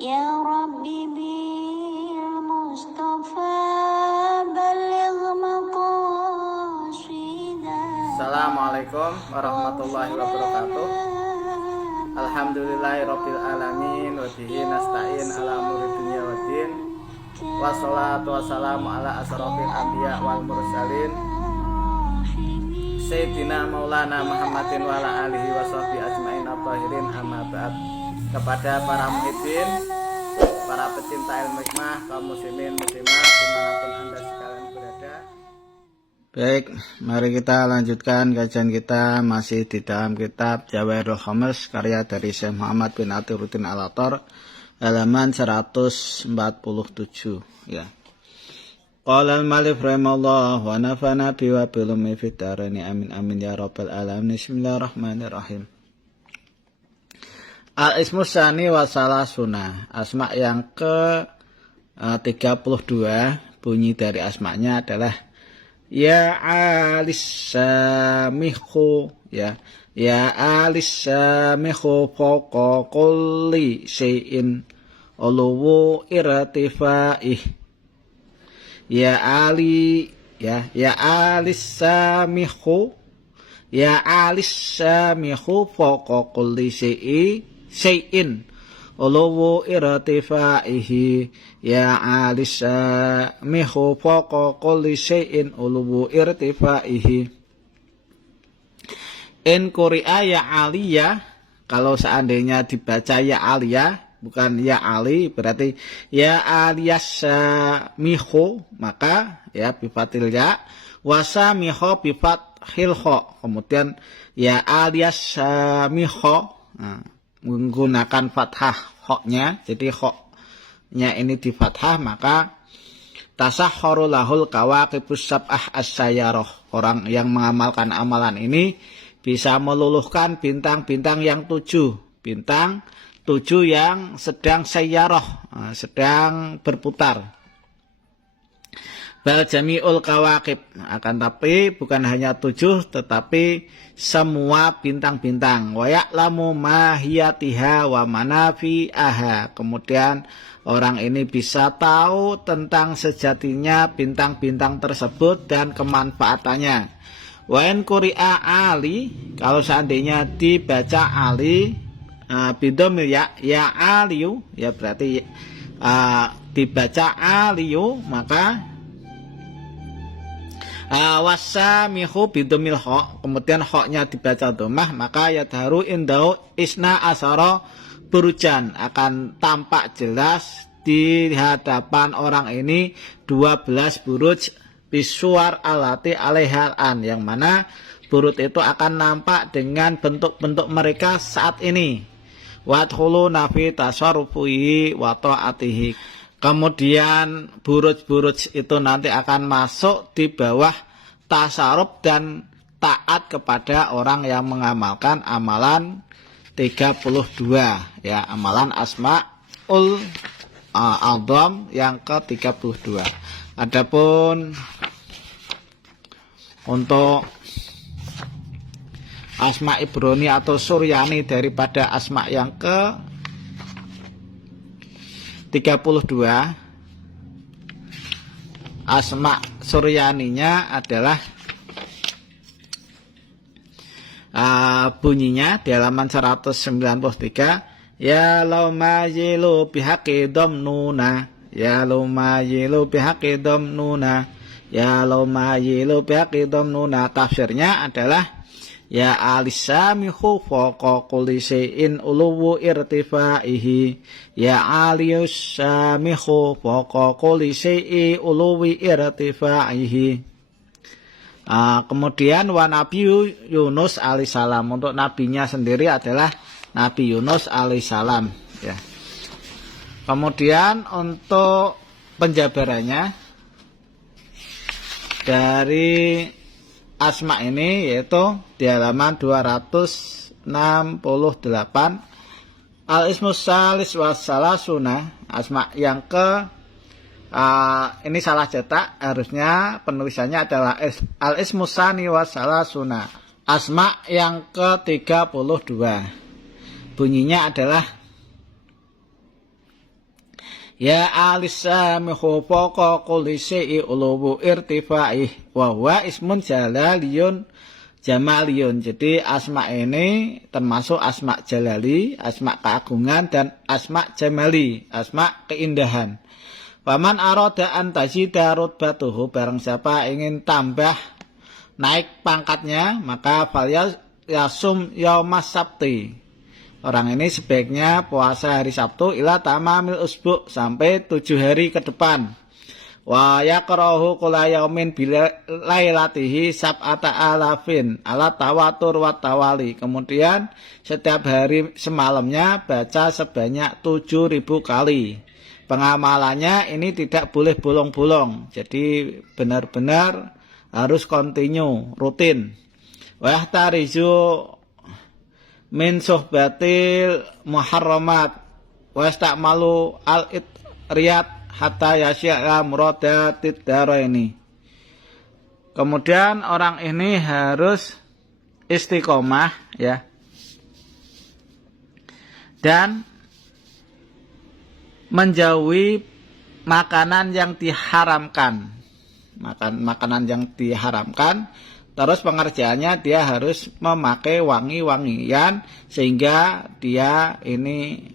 Ya Rabbi bil Mustafa baligh maqasidah. Assalamualaikum warahmatullahi wabarakatuh. Alhamdulillahirabbil alamin wa bihi nasta'in ala umuri dunya waddin. Wassalatu wassalamu ala asrofil anbiya wal mursalin Sayyidina Maulana Muhammadin wa ala alihi wa sahbihi ajmain at-tahirin, amma ba'd. Kepada para muhibbin, para pecinta ilmu hikmah, kaum muslimin muslimat dimanapun anda sekalian berada. Baik, mari kita lanjutkan kajian kita masih di dalam kitab Jawahirul Khamis karya dari Syekh Muhammad bin Athiruddin Al-Attar, halaman 147 ya. Qala al-Malif rahimahullah wa nafana bi wa bilumi fid daraini amin amin ya rabbal alamin. Bismillahirrahmanirrahim. Al-ismu tsani wa salasuna, asma yang ke 32, bunyi dari asmanya adalah ya alisamihu ya alisamihu fawqa kulli syai'in uluwu irtifaih. Ya alisamihu fawqa kulli syai'in uluwu irtifaihi. Ya alisamihu fawqa kulli syai'in uluwu irtifaihi. In quri'a ya aliyah, kalau seandainya dibaca ya aliyah bukan ya ali, berarti ya aliyasamihu, maka ya bifatil ya wasamihu bifathil kha. Kemudian ya aliyasamihu menggunakan fathah khoknya, jadi khoknya ini di fathah, maka tasahharu lahul kawaqibus sab'ah as-sayyarah. Orang yang mengamalkan amalan ini bisa meluluhkan bintang-bintang yang 7, bintang 7 yang sedang sayyarah, sedang berputar. Bal jami'ul kawaqib, akan tapi bukan hanya 7 tetapi semua bintang-bintang. Wa ya'lamu mahiyatiha wa manafi'aha. Kemudian orang ini bisa tahu tentang sejatinya bintang-bintang tersebut dan kemanfaatannya. Wa in quri'a ali, kalau seandainya dibaca ali bidomil ya aliyu, ya berarti dibaca aliyu, maka wasamihu bidomil kha, kemudian khoknya dibaca dhammah, maka yadharu indau isna asara burujan, akan tampak jelas di hadapan orang ini 12 buruj bisuar alati alaihalan, yang mana burut itu akan nampak dengan bentuk-bentuk mereka saat ini. Wadkhulu nafi tasarrufihi wa ta'atihi. Kemudian buruj-buruj itu nanti akan masuk di bawah tasarruf dan taat kepada orang yang mengamalkan amalan 32 ya, amalan asmaul a'dzam yang ke-32. Adapun untuk asma ibrani atau suryani daripada asma yang ke 32, asma suryaninya adalah bunyinya di halaman 193, ya laumayilu bihaqi domnuna, ya laumayilu bihaqi domnuna, ya laumayilu bihaqi domnuna. Tafsirnya adalah ya alisamihu fawqa kulli syai'in uluwu irtifaihi. Ya aliyusamihu fawqa kulli syai'in uluwi irtifaihi. Kemudian wa Nabi Yunus alaihissalam, untuk nabinya sendiri adalah Nabi Yunus alaihissalam ya. Kemudian untuk penjabarannya dari asma ini yaitu di halaman 268, al-ismu salis wassalasuna, asma yang ke ini salah cetak, harusnya penulisannya adalah al-ismu tsani wassalasuna, asma yang ke-32. Bunyinya adalah Ya alisamihu fawqa kulli syai'in uluwu irtifa'ih wa huwa ismun jalaliyun jamaliyun. Jadi asma ini termasuk asma jalali, asma keagungan dan asma jamali, asma keindahan. Faman arada an tazida rutbatuhu, barang siapa ingin tambah naik pangkatnya, maka falyal yasum yaumas sabti. Orang ini sebaiknya puasa hari Sabtu ila tamamil usbu, sampai 7 hari ke depan. Wa yakrahu kula yaumin bilailatihi sab'ata alafin ala tawatur wa tawali. Kemudian setiap hari semalamnya baca sebanyak 7.000 kali. Pengamalannya ini tidak boleh bolong-bolong. Jadi benar-benar harus kontinu, rutin. Wa yahtarizu min suhbatil muharramat wa yasta'malu al-riyad hatta yasya'a muradatid daraini. Kemudian orang ini harus istiqomah ya. Dan menjauhi makanan yang diharamkan. Makanan yang diharamkan. Terus pengerjaannya dia harus memakai wangi-wangian sehingga dia ini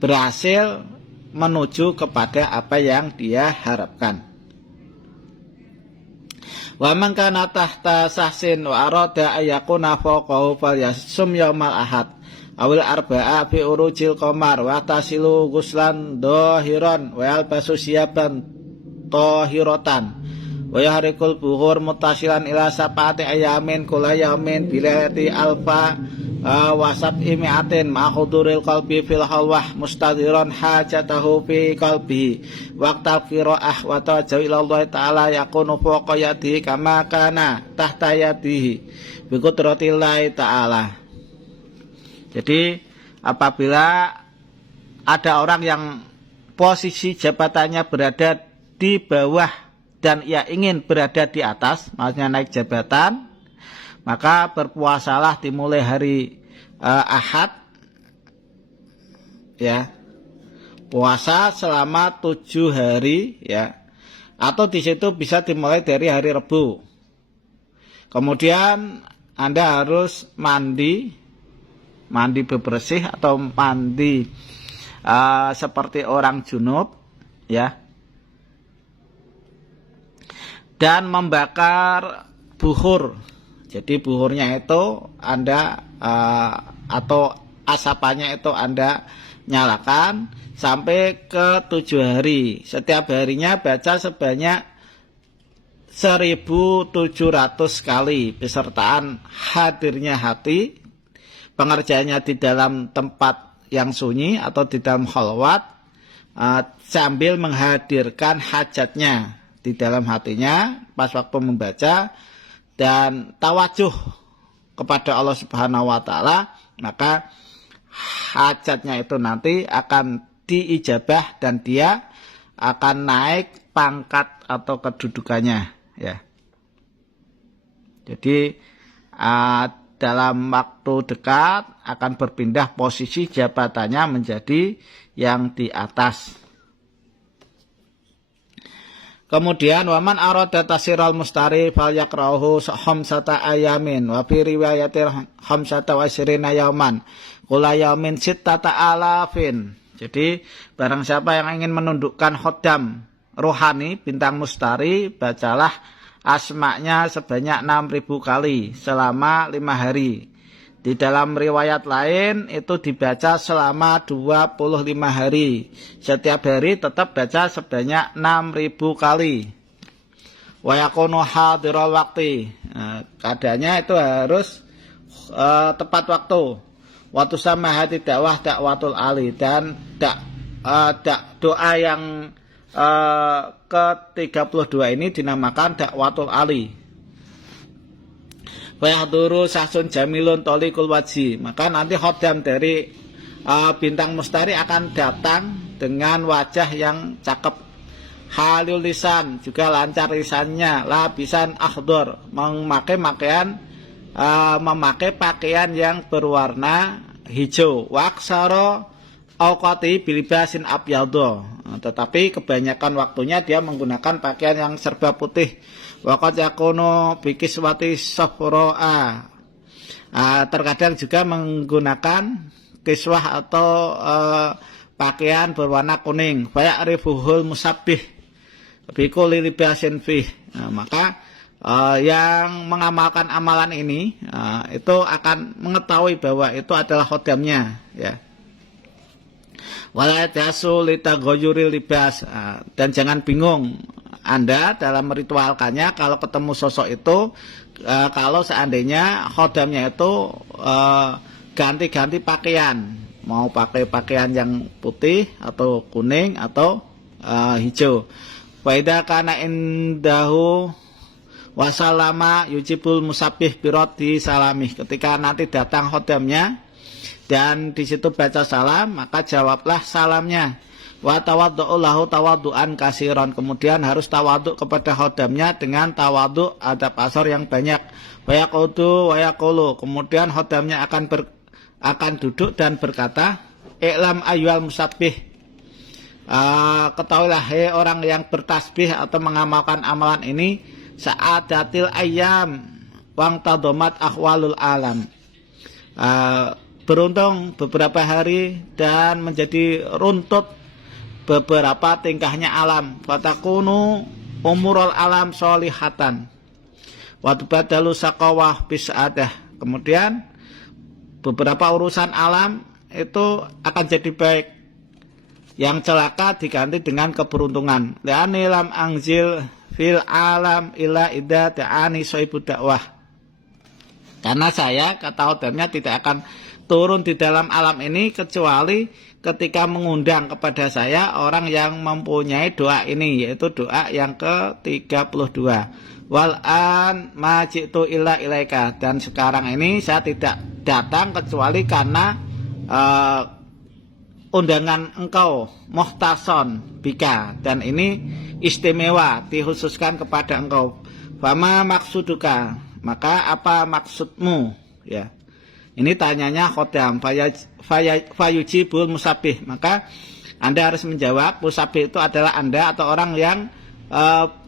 berhasil menuju kepada apa yang dia harapkan. Wa man kana tahta sahsin wa arada ayakuna fawqahu falyasum yaumal ahad awil arba'a fi urujil qamar wa tasilu ghuslan dhahiran wa yalbasu siyaban tahiratan wa yahrikul buhur mutasilan ila sapati ayamin kula yaumin bilati alfa wasab imiatin ma'khuduril qalbi fil halwah mustadhiran hajatahu fi qalbi waqtal qira'ah wa tawajjahu ila Allah ta'ala yakunu fawqa yadihi kama kana tahta yadihi bi qudratillahi ta'ala. Jadi apabila ada orang yang posisi jabatannya berada di bawah dan ia ingin berada di atas, maksudnya naik jabatan, maka berpuasalah dimulai hari Ahad, ya, puasa selama 7 hari, ya, atau di situ bisa dimulai dari hari Rebu. Kemudian Anda harus mandi bebersih atau mandi seperti orang junub, ya. Dan membakar buhur. Jadi buhurnya itu Anda atau asapannya itu Anda nyalakan sampai ke 7 hari. Setiap harinya baca sebanyak 1.700 kali besertaan hadirnya hati. Pengerjaannya di dalam tempat yang sunyi atau di dalam khalwat sambil menghadirkan hajatnya di dalam hatinya pas waktu membaca dan tawajuh kepada Allah Subhanahu wa taala, maka hajatnya itu nanti akan diijabah dan dia akan naik pangkat atau kedudukannya, ya. Jadi dalam waktu dekat akan berpindah posisi jabatannya menjadi yang di atas. Kemudian waman arada tasiral mustari fal yakrahu khamsata ayamin wa fi riwayatil khamsata wa isrina yauman kula yaumin sittata alafin. Jadi barang siapa yang ingin menundukkan khodam rohani bintang mustari, bacalah asma'nya sebanyak 6.000 kali selama 5 hari. Di dalam riwayat lain itu dibaca selama 25 hari. Setiap hari tetap baca sebanyak 6.000 kali. Wa yakunu hadiral waqti. Keadaannya itu harus tepat waktu. Waktu sama hati dakwah dakwatul ali. Dan doa yang ke-32 ini dinamakan dakwatul ali. Wayahduru sahsun jamilun tolikul waji. Maka nanti khodam dari bintang mustari akan datang dengan wajah yang cakep. Halul lisan, juga lancar lisannya. Labisan akhdor, memakai pakaian yang berwarna hijau. Waksaro awqati bilibasin abyadha. Tetapi kebanyakan waktunya dia menggunakan pakaian yang serba putih. Waqad yakunu bikiswati safra'a. Terkadang juga menggunakan kiswah atau pakaian berwarna kuning. Faya'rifuhul musabbih bikulli libasin fih. Maka yang mengamalkan amalan ini itu akan mengetahui bahwa itu adalah khodamnya, ya. Wala yasu litaghayyuril libas, dan jangan bingung Anda dalam meritualkannya kalau ketemu sosok itu, kalau seandainya khodamnya itu ganti-ganti pakaian, mau pakai pakaian yang putih atau kuning atau hijau. Wa idza kana indahu wasalama yujibul musabbih birati salamih. Ketika nanti datang khodamnya dan di situ baca salam, maka jawablah salamnya. Wa tawaddu'u lahu tawaddu'an kasiron. Kemudian harus tawaddu kepada khodamnya dengan tawaddu adab asar yang banyak. Wa yaqudu wa yaqulu. Kemudian khodamnya akan duduk dan berkata, "I'lam ayyuhal musabbih." Ketahuilah hai orang yang bertasbih atau mengamalkan amalan ini, sa'adatil ayyam wang tadomat ahwalul alam. Beruntung beberapa hari dan menjadi runtut beberapa tingkahnya alam. Fatakunu umurul alam solihatan wa tubadalu saqawah bisaadah. Kemudian beberapa urusan alam itu akan jadi baik, yang celaka diganti dengan keberuntungan. Li'ani lam angzil fil alam illa idza ta'ani soibud dakwah. Karena saya, kata khodamnya, tidak akan turun di dalam alam ini kecuali ketika mengundang kepada saya orang yang mempunyai doa ini, yaitu doa yang ke-32. Wal an majitu illa ilaika. Dan sekarang ini saya tidak datang kecuali karena undangan engkau, muhtason bika, dan ini istimewa, dikhususkan kepada engkau. Fama maksuduka, maka apa maksudmu, ya. Ini tanyanya khodam. Fayujibul musabbih, maka Anda harus menjawab. Musabbih itu adalah Anda atau orang yang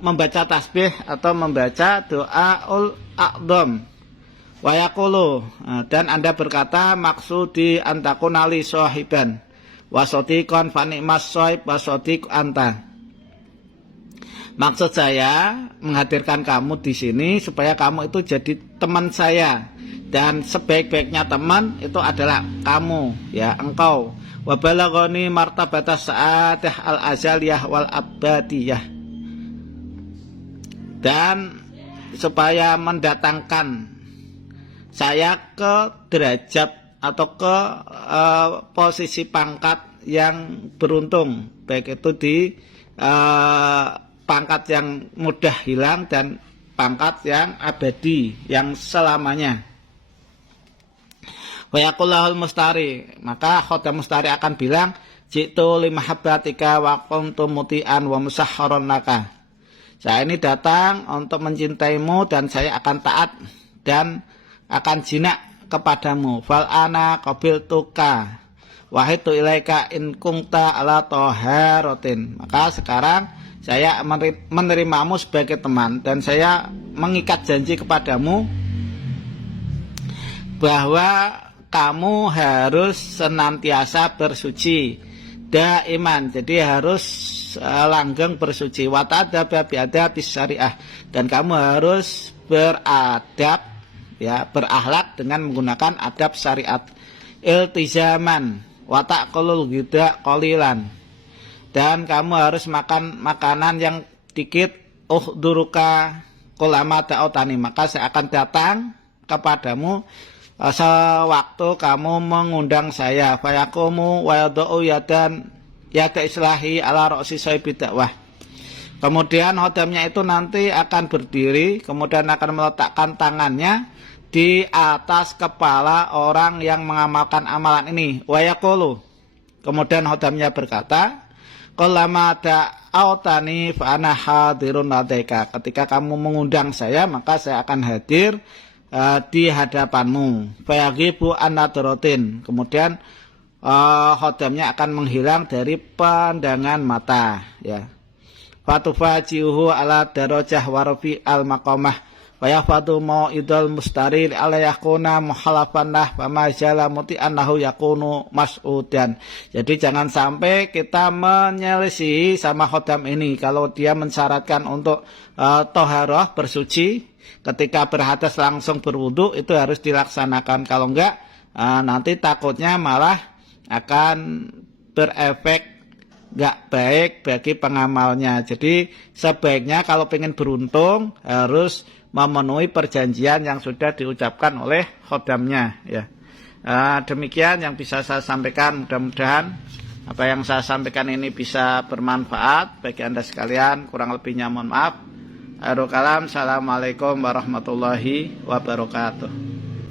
membaca tasbih atau membaca doaul a'dham. Wa yaqulu, dan Anda berkata, maksudi antakunali sahiban wasodiqon fani'mas sohib wasodiq anta. Maksud saya menghadirkan kamu di sini supaya kamu itu jadi teman saya, dan sebaik-baiknya teman itu adalah kamu, ya, engkau. Wa balaghani martabatas sa'adah al-azaliyah wal abadiyah. Dan supaya mendatangkan saya ke derajat atau ke posisi pangkat yang beruntung, baik itu di pangkat yang mudah hilang dan pangkat yang abadi, yang selamanya. Wa yaqullahul mustari, maka khodam mustari akan bilang, jitu limahabbatika wa kuntu muti'an wa musahharon laka. Saya ini datang untuk mencintaimu dan saya akan taat dan akan jinak kepadamu. Fal ana qabiltuka wahitu ilaika in kunta ala taharatin. Maka sekarang saya menerimamu sebagai teman dan saya mengikat janji kepadamu bahwa kamu harus senantiasa bersuci, daiman, jadi harus langgeng bersuci. Wa ta'adaba bi adabis syariah, dan kamu harus beradab, ya, berakhlak dengan menggunakan adab syariat. Iltizaman wa ta'qulul ghida qalilan, dan kamu harus makan makanan yang dikit. Uhduruka kulama ta'utani, maka saya akan datang kepadamu sewaktu kamu mengundang saya. Fayakumu wa yadau yadan yada islahi ala ro'si sahibi dakwah. Kemudian khodamnya itu nanti akan berdiri, kemudian akan meletakkan tangannya di atas kepala orang yang mengamalkan amalan ini. Wa yaqulu, kemudian khodamnya berkata, qallama da'autani fa ana hadirun ladaika. Ketika kamu mengundang saya, maka saya akan hadir di hadapanmu. Fayagibu an-nadrotin, kemudian khodamnya akan menghilang dari pandangan mata, ya. Fatufajihu ala darajah warofi al maqamah wa yafatu mau'idul mustari ala yakuna muhalafannah wa majala muti'annahu yakunu mas'udan. Jadi jangan sampai kita menyelisihi sama khodam ini. Kalau dia mensyaratkan untuk toharoh bersuci, ketika berhadas langsung berwudu, itu harus dilaksanakan. Kalau enggak, nanti takutnya malah akan berefek gak baik bagi pengamalnya. Jadi sebaiknya kalau pengen beruntung harus memenuhi perjanjian yang sudah diucapkan oleh khodamnya, ya. Demikian yang bisa saya sampaikan. Mudah-mudahan apa yang saya sampaikan ini bisa bermanfaat bagi Anda sekalian. Kurang lebihnya mohon maaf. Akhirul kalam. Assalamualaikum warahmatullahi wabarakatuh.